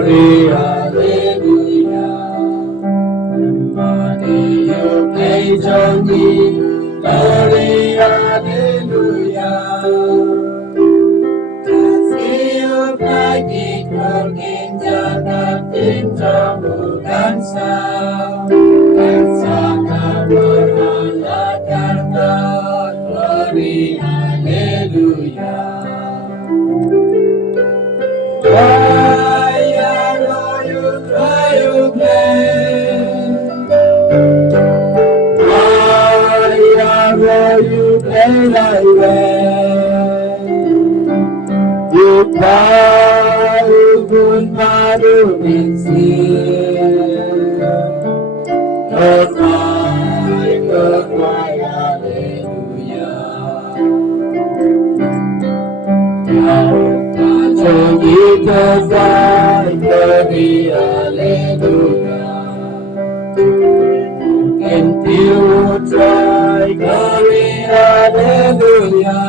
glory, hallelujah. Money you pay Johnny, glory, hallelujah. Kasih you pagi kurgin jagat pinjam bukansa, kansa kaberhala karta, glory, hallelujah. Why are you play? Why are you play like that? You baru pun baru Kermai, kermai, haleluya. Kau kita baik beri haleluya. Mungkin you try glory haleluya.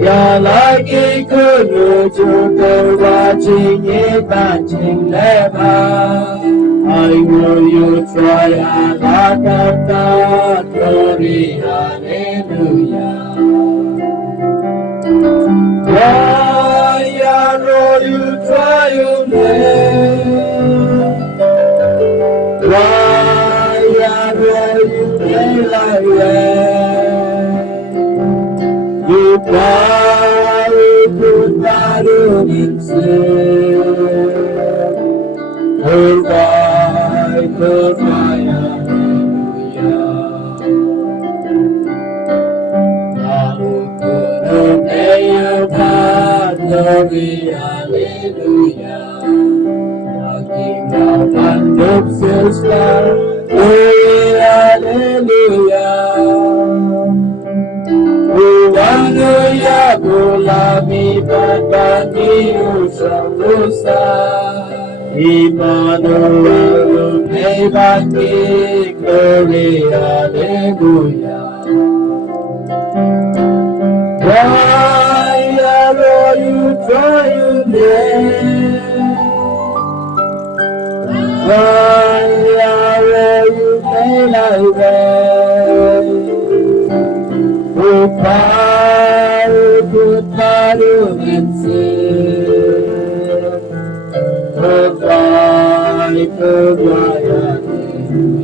Ya lagi menuju terwajib pancing lebar. I know you try ala kata glory hallelujah. Why I know you try you play. Why I know you play like that. You baru pun baru Kermai, kermai, haleluya. Lalu kemuliaan glory, haleluya. Lagi lawan hidup sesat, glory, haleluya. Haleluya, gulami berbagi usah-usah. Immanuel, bagi glory, hallelujah. Why are you trying there? Why are you like that? Upaya baru Kermai, kermai, haleluya.